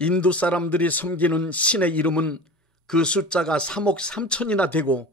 인도 사람들이 섬기는 신의 이름은 그 숫자가 3억 3천이나 되고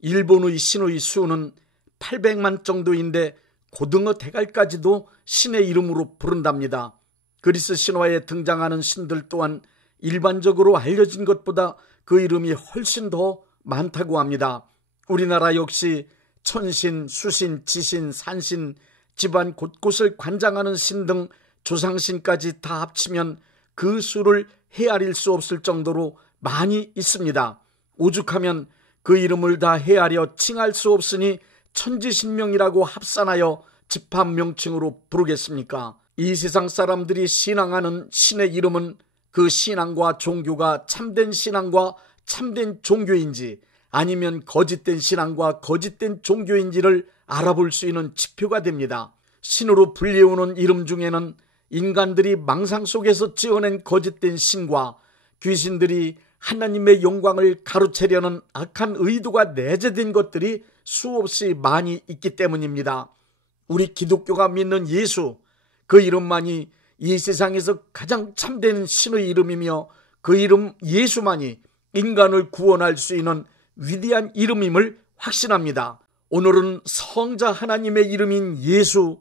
일본의 신의 수는 800만 정도인데 고등어 대갈까지도 신의 이름으로 부른답니다. 그리스 신화에 등장하는 신들 또한 일반적으로 알려진 것보다 그 이름이 훨씬 더 많다고 합니다. 우리나라 역시 천신, 수신, 지신, 산신, 집안 곳곳을 관장하는 신 등 조상신까지 다 합치면 그 수를 헤아릴 수 없을 정도로 많이 있습니다. 오죽하면 그 이름을 다 헤아려 칭할 수 없으니 천지신명이라고 합산하여 집합명칭으로 부르겠습니까? 이 세상 사람들이 신앙하는 신의 이름은 그 신앙과 종교가 참된 신앙과 참된 종교인지 아니면 거짓된 신앙과 거짓된 종교인지를 알아볼 수 있는 지표가 됩니다. 신으로 불리우는 이름 중에는 인간들이 망상 속에서 지어낸 거짓된 신과 귀신들이 하나님의 영광을 가로채려는 악한 의도가 내재된 것들이 수없이 많이 있기 때문입니다. 우리 기독교가 믿는 예수, 그 이름만이 이 세상에서 가장 참된 신의 이름이며 그 이름 예수만이 인간을 구원할 수 있는 위대한 이름임을 확신합니다. 오늘은 성자 하나님의 이름인 예수,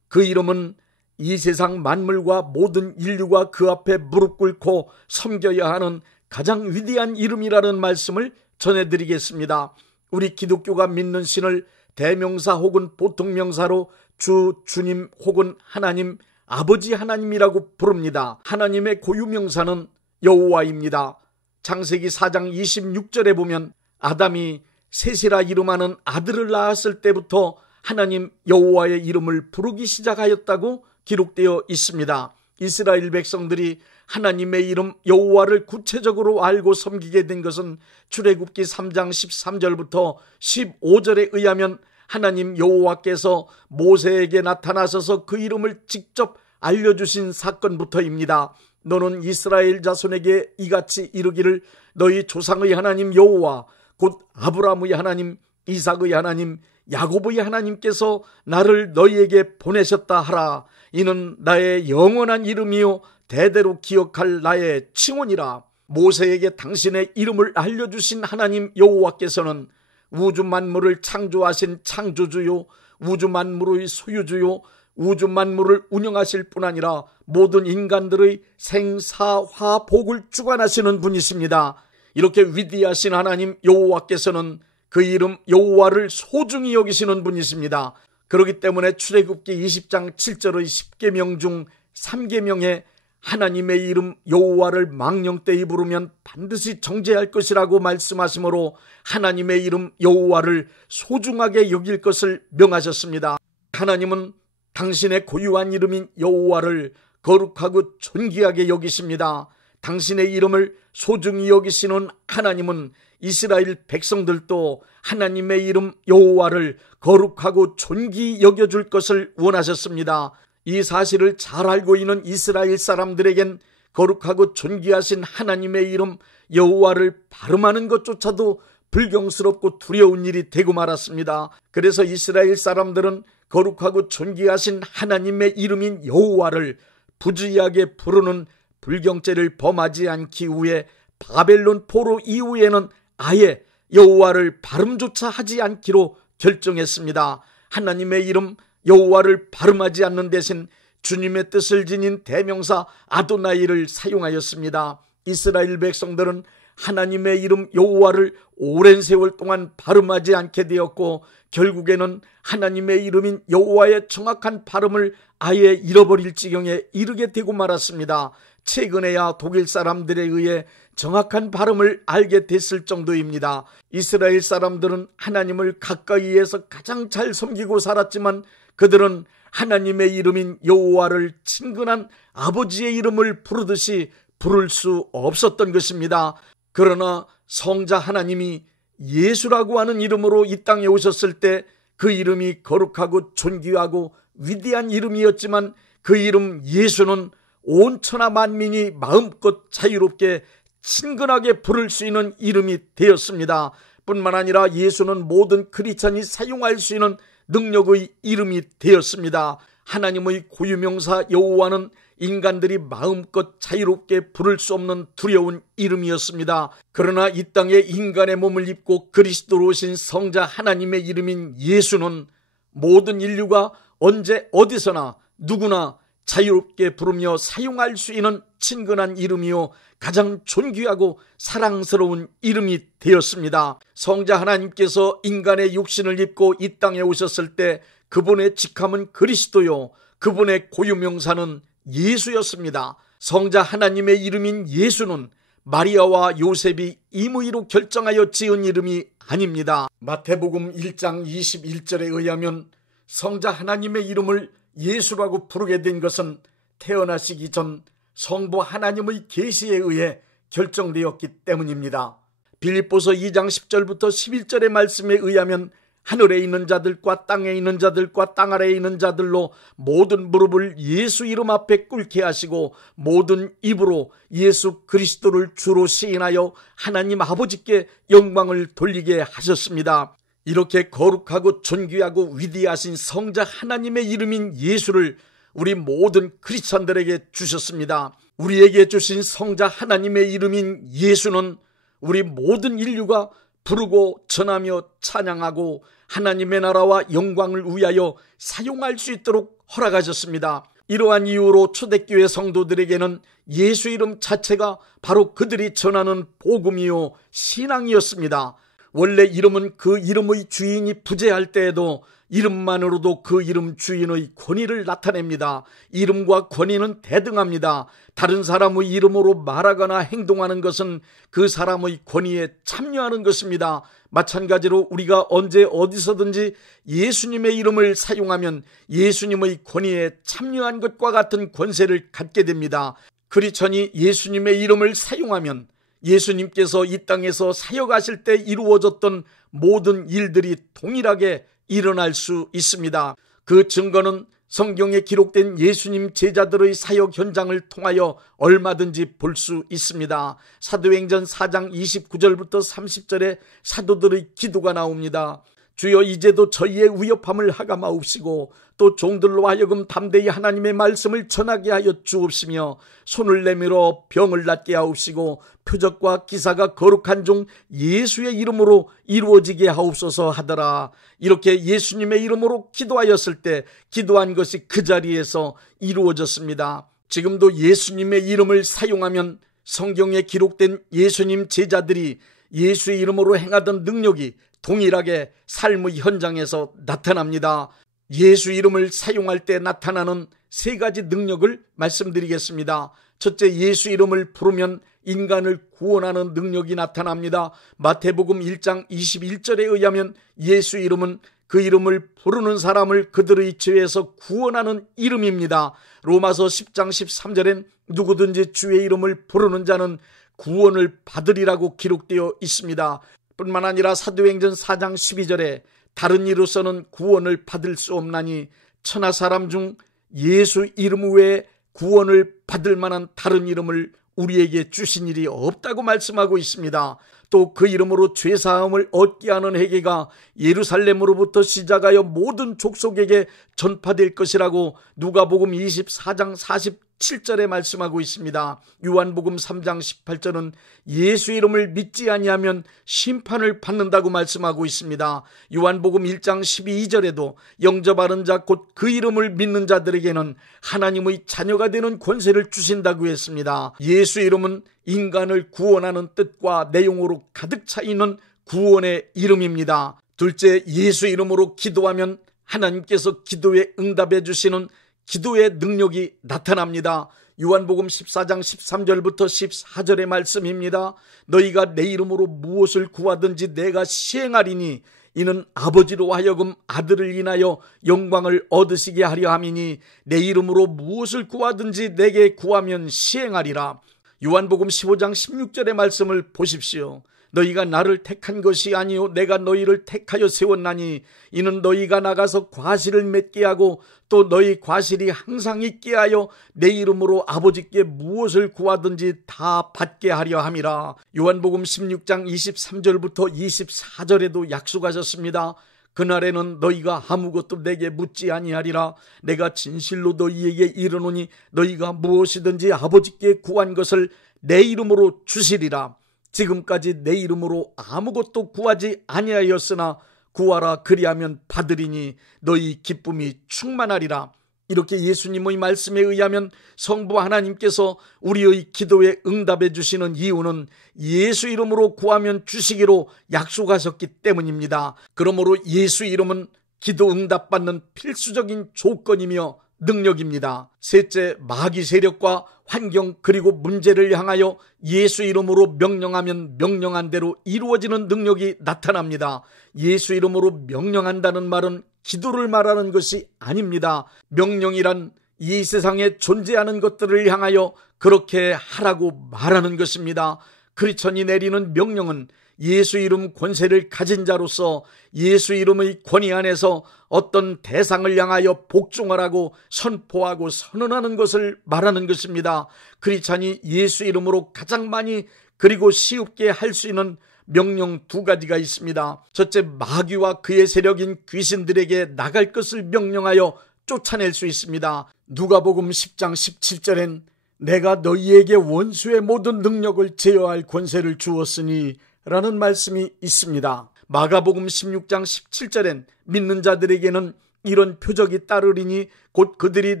그 이름은 이 세상 만물과 모든 인류가 그 앞에 무릎 꿇고 섬겨야 하는 가장 위대한 이름이라는 말씀을 전해드리겠습니다. 우리 기독교가 믿는 신을 대명사 혹은 보통명사로 주, 주님 혹은 하나님, 아버지 하나님이라고 부릅니다. 하나님의 고유명사는 여호와입니다. 창세기 4장 26절에 보면 아담이 셋이라 이름하는 아들을 낳았을 때부터 하나님 여호와의 이름을 부르기 시작하였다고 기록되어 있습니다. 이스라엘 백성들이 하나님의 이름 여호와를 구체적으로 알고 섬기게 된 것은 출애굽기 3장 13절부터 15절에 의하면 하나님 여호와께서 모세에게 나타나셔서 그 이름을 직접 알려주신 사건부터입니다. 너는 이스라엘 자손에게 이같이 이르기를 너희 조상의 하나님 여호와 곧 아브라함의 하나님, 이삭의 하나님, 야곱의 하나님께서 나를 너희에게 보내셨다 하라. 이는 나의 영원한 이름이요 대대로 기억할 나의 칭언이라. 모세에게 당신의 이름을 알려주신 하나님 여호와께서는 우주 만물을 창조하신 창조주요, 우주 만물의 소유주요, 우주 만물을 운영하실 뿐 아니라 모든 인간들의 생사화 복을 주관하시는 분이십니다. 이렇게 위대하신 하나님 여호와께서는 그 이름 여호와를 소중히 여기시는 분이십니다. 그렇기 때문에 출애굽기 20장 7절의 10계명 중 3계명에 하나님의 이름 여호와를 망령되이 부르면 반드시 정죄할 것이라고 말씀하시므로 하나님의 이름 여호와를 소중하게 여길 것을 명하셨습니다. 하나님은 당신의 고유한 이름인 여호와를 거룩하고 존귀하게 여기십니다. 당신의 이름을 소중히 여기시는 하나님은 이스라엘 백성들도 하나님의 이름 여호와를 거룩하고 존귀히 여겨줄 것을 원하셨습니다. 이 사실을 잘 알고 있는 이스라엘 사람들에겐 거룩하고 존귀하신 하나님의 이름 여호와를 발음하는 것조차도 불경스럽고 두려운 일이 되고 말았습니다. 그래서 이스라엘 사람들은 거룩하고 존귀하신 하나님의 이름인 여호와를 부주의하게 부르는 불경죄를 범하지 않기 위해 바벨론 포로 이후에는 아예 여호와를 발음조차 하지 않기로 결정했습니다. 하나님의 이름 여호와를 발음하지 않는 대신 주님의 뜻을 지닌 대명사 아도나이를 사용하였습니다. 이스라엘 백성들은 하나님의 이름 여호와를 오랜 세월 동안 발음하지 않게 되었고 결국에는 하나님의 이름인 여호와의 정확한 발음을 아예 잃어버릴 지경에 이르게 되고 말았습니다. 최근에야 독일 사람들에 의해 정확한 발음을 알게 됐을 정도입니다. 이스라엘 사람들은 하나님을 가까이에서 가장 잘 섬기고 살았지만 그들은 하나님의 이름인 여호와를 친근한 아버지의 이름을 부르듯이 부를 수 없었던 것입니다. 그러나 성자 하나님이 예수라고 하는 이름으로 이 땅에 오셨을 때 그 이름이 거룩하고 존귀하고 위대한 이름이었지만 그 이름 예수는 온 천하 만민이 마음껏 자유롭게 친근하게 부를 수 있는 이름이 되었습니다. 뿐만 아니라 예수는 모든 크리스찬이 사용할 수 있는 능력의 이름이 되었습니다. 하나님의 고유명사 여호와는 인간들이 마음껏 자유롭게 부를 수 없는 두려운 이름이었습니다. 그러나 이 땅에 인간의 몸을 입고 그리스도로 오신 성자 하나님의 이름인 예수는 모든 인류가 언제 어디서나 누구나 자유롭게 부르며 사용할 수 있는 친근한 이름이요 가장 존귀하고 사랑스러운 이름이 되었습니다. 성자 하나님께서 인간의 육신을 입고 이 땅에 오셨을 때 그분의 직함은 그리스도요, 그분의 고유명사는 예수였습니다. 성자 하나님의 이름인 예수는 마리아와 요셉이 임의로 결정하여 지은 이름이 아닙니다. 마태복음 1장 21절에 의하면 성자 하나님의 이름을 예수라고 부르게 된 것은 태어나시기 전 성부 하나님의 계시에 의해 결정되었기 때문입니다. 빌립보서 2장 10절부터 11절의 말씀에 의하면 하늘에 있는 자들과 땅에 있는 자들과 땅 아래에 있는 자들로 모든 무릎을 예수 이름 앞에 꿇게 하시고 모든 입으로 예수 그리스도를 주로 시인하여 하나님 아버지께 영광을 돌리게 하셨습니다. 이렇게 거룩하고 존귀하고 위대하신 성자 하나님의 이름인 예수를 우리 모든 크리스찬들에게 주셨습니다. 우리에게 주신 성자 하나님의 이름인 예수는 우리 모든 인류가 부르고 전하며 찬양하고 하나님의 나라와 영광을 위하여 사용할 수 있도록 허락하셨습니다. 이러한 이유로 초대교회 성도들에게는 예수 이름 자체가 바로 그들이 전하는 복음이요 신앙이었습니다. 원래 이름은 그 이름의 주인이 부재할 때에도 이름만으로도 그 이름 주인의 권위를 나타냅니다. 이름과 권위는 대등합니다. 다른 사람의 이름으로 말하거나 행동하는 것은 그 사람의 권위에 참여하는 것입니다. 마찬가지로 우리가 언제 어디서든지 예수님의 이름을 사용하면 예수님의 권위에 참여한 것과 같은 권세를 갖게 됩니다. 크리스천이 예수님의 이름을 사용하면 예수님께서 이 땅에서 사역하실 때 이루어졌던 모든 일들이 동일하게 일어날 수 있습니다. 그 증거는 성경에 기록된 예수님 제자들의 사역 현장을 통하여 얼마든지 볼 수 있습니다. 사도행전 4장 29절부터 30절에 사도들의 기도가 나옵니다. 주여 이제도 저희의 위협함을 하감하옵시고 또 종들로 하여금 담대히 하나님의 말씀을 전하게 하여 주옵시며 손을 내밀어 병을 낫게 하옵시고 표적과 기사가 거룩한 종 예수의 이름으로 이루어지게 하옵소서 하더라. 이렇게 예수님의 이름으로 기도하였을 때 기도한 것이 그 자리에서 이루어졌습니다. 지금도 예수님의 이름을 사용하면 성경에 기록된 예수님 제자들이 예수의 이름으로 행하던 능력이 동일하게 삶의 현장에서 나타납니다. 예수 이름을 사용할 때 나타나는 세 가지 능력을 말씀드리겠습니다. 첫째, 예수 이름을 부르면 인간을 구원하는 능력이 나타납니다. 마태복음 1장 21절에 의하면 예수 이름은 그 이름을 부르는 사람을 그들의 죄에서 구원하는 이름입니다. 로마서 10장 13절엔 누구든지 주의 이름을 부르는 자는 구원을 받으리라고 기록되어 있습니다. 뿐만 아니라 사도행전 4장 12절에 다른 이로서는 구원을 받을 수 없나니 천하 사람 중 예수 이름 외에 구원을 받을 만한 다른 이름을 우리에게 주신 일이 없다고 말씀하고 있습니다. 또 그 이름으로 죄사함을 얻게 하는 회개가 예루살렘으로부터 시작하여 모든 족속에게 전파될 것이라고 누가복음 24장 47절에 말씀하고 있습니다. 요한복음 3장 18절은 예수 이름을 믿지 아니하면 심판을 받는다고 말씀하고 있습니다. 요한복음 1장 12절에도 영접하는 자 곧 그 이름을 믿는 자들에게는 하나님의 자녀가 되는 권세를 주신다고 했습니다. 예수 이름은 인간을 구원하는 뜻과 내용으로 가득 차 있는 구원의 이름입니다. 둘째, 예수 이름으로 기도하면 하나님께서 기도에 응답해 주시는 기도의 능력이 나타납니다. 요한복음 14장 13절부터 14절의 말씀입니다. 너희가 내 이름으로 무엇을 구하든지 내가 시행하리니 이는 아버지로 하여금 아들을 인하여 영광을 얻으시게 하려 함이니 내 이름으로 무엇을 구하든지 내게 구하면 시행하리라. 요한복음 15장 16절의 말씀을 보십시오. 너희가 나를 택한 것이 아니요 내가 너희를 택하여 세웠나니 이는 너희가 나가서 과실을 맺게 하고 또 너희 과실이 항상 있게 하여 내 이름으로 아버지께 무엇을 구하든지 다 받게 하려 함이라. 요한복음 16장 23절부터 24절에도 약속하셨습니다. 그날에는 너희가 아무것도 내게 묻지 아니하리라. 내가 진실로 너희에게 이르노니 너희가 무엇이든지 아버지께 구한 것을 내 이름으로 주시리라. 지금까지 내 이름으로 아무것도 구하지 아니하였으나 구하라, 그리하면 받으리니 너희 기쁨이 충만하리라. 이렇게 예수님의 말씀에 의하면 성부 하나님께서 우리의 기도에 응답해 주시는 이유는 예수 이름으로 구하면 주시기로 약속하셨기 때문입니다. 그러므로 예수 이름은 기도 응답받는 필수적인 조건이며 능력입니다. 셋째, 마귀 세력과 환경 그리고 문제를 향하여 예수 이름으로 명령하면 명령한 대로 이루어지는 능력이 나타납니다. 예수 이름으로 명령한다는 말은 기도를 말하는 것이 아닙니다. 명령이란 이 세상에 존재하는 것들을 향하여 그렇게 하라고 말하는 것입니다. 크리스천이 내리는 명령은 예수 이름 권세를 가진 자로서 예수 이름의 권위 안에서 어떤 대상을 향하여 복종하라고 선포하고 선언하는 것을 말하는 것입니다. 크리스찬이 예수 이름으로 가장 많이 그리고 쉽게 할 수 있는 명령 두 가지가 있습니다. 첫째, 마귀와 그의 세력인 귀신들에게 나갈 것을 명령하여 쫓아낼 수 있습니다. 누가복음 10장 17절엔 내가 너희에게 원수의 모든 능력을 제어할 권세를 주었으니 라는 말씀이 있습니다. 마가복음 16장 17절엔 믿는 자들에게는 이런 표적이 따르리니 곧 그들이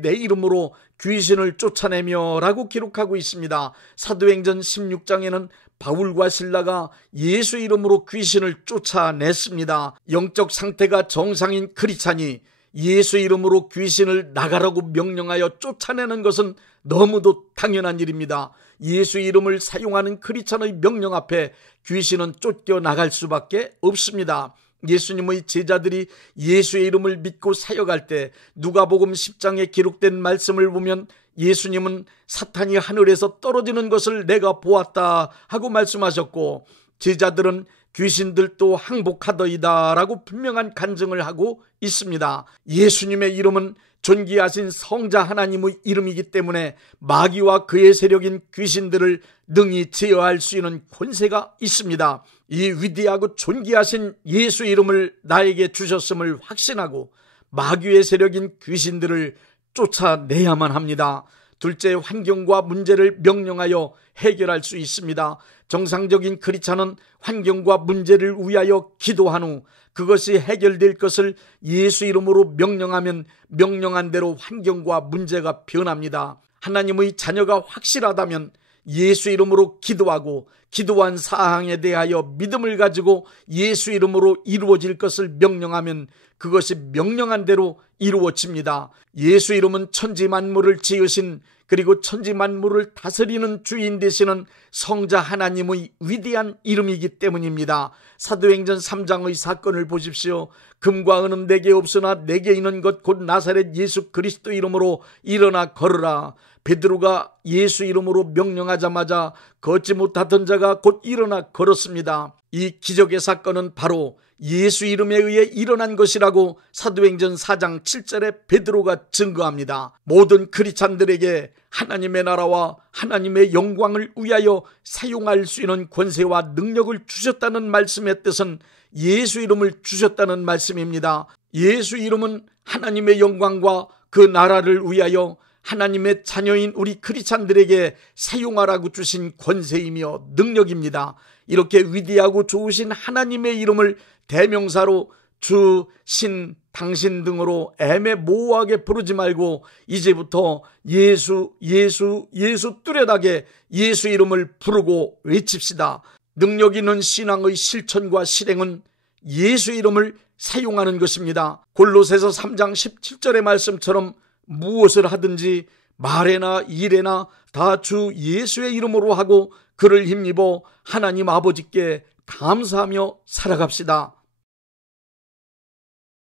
내 이름으로 귀신을 쫓아내며 라고 기록하고 있습니다. 사도행전 16장에는 바울과 실라가 예수 이름으로 귀신을 쫓아냈습니다. 영적 상태가 정상인 크리스찬이 예수 이름으로 귀신을 나가라고 명령하여 쫓아내는 것은 너무도 당연한 일입니다. 예수 이름을 사용하는 크리스찬의 명령 앞에 귀신은 쫓겨나갈 수밖에 없습니다. 예수님의 제자들이 예수의 이름을 믿고 사역할 때 누가복음 10장에 기록된 말씀을 보면 예수님은 사탄이 하늘에서 떨어지는 것을 내가 보았다 하고 말씀하셨고, 제자들은 귀신들도 항복하더이다 라고 분명한 간증을 하고 있습니다. 예수님의 이름은 존귀하신 성자 하나님의 이름이기 때문에 마귀와 그의 세력인 귀신들을 능히 제어할 수 있는 권세가 있습니다. 이 위대하고 존귀하신 예수 이름을 나에게 주셨음을 확신하고 마귀의 세력인 귀신들을 쫓아내야만 합니다. 둘째, 환경과 문제를 명령하여 해결할 수 있습니다. 정상적인 크리스찬은 환경과 문제를 위하여 기도한 후 그것이 해결될 것을 예수 이름으로 명령하면 명령한 대로 환경과 문제가 변합니다. 하나님의 자녀가 확실하다면 예수 이름으로 기도하고 기도한 사항에 대하여 믿음을 가지고 예수 이름으로 이루어질 것을 명령하면 그것이 명령한 대로 이루어집니다. 예수 이름은 천지 만물을 지으신 그리고 천지 만물을 다스리는 주인 되시는 성자 하나님의 위대한 이름이기 때문입니다. 사도행전 3장의 사건을 보십시오. 금과 은은 내게 없으나 내게 있는 것 곧 나사렛 예수 그리스도 이름으로 일어나 걸으라. 베드로가 예수 이름으로 명령하자마자 걷지 못하던 자가 곧 일어나 걸었습니다. 이 기적의 사건은 바로 예수 이름에 의해 일어난 것이라고 사도행전 4장 7절에 베드로가 증거합니다. 모든 크리스찬들에게 하나님의 나라와 하나님의 영광을 위하여 사용할 수 있는 권세와 능력을 주셨다는 말씀의 뜻은 예수 이름을 주셨다는 말씀입니다. 예수 이름은 하나님의 영광과 그 나라를 위하여 하나님의 자녀인 우리 크리스찬들에게 사용하라고 주신 권세이며 능력입니다. 이렇게 위대하고 좋으신 하나님의 이름을 대명사로 주, 신, 당신 등으로 애매모호하게 부르지 말고 이제부터 예수, 예수, 예수 뚜렷하게 예수 이름을 부르고 외칩시다. 능력 있는 신앙의 실천과 실행은 예수 이름을 사용하는 것입니다. 골로새서 3장 17절의 말씀처럼 무엇을 하든지 말에나 일에나 다 주 예수의 이름으로 하고 그를 힘입어 하나님 아버지께 감사하며 살아갑시다.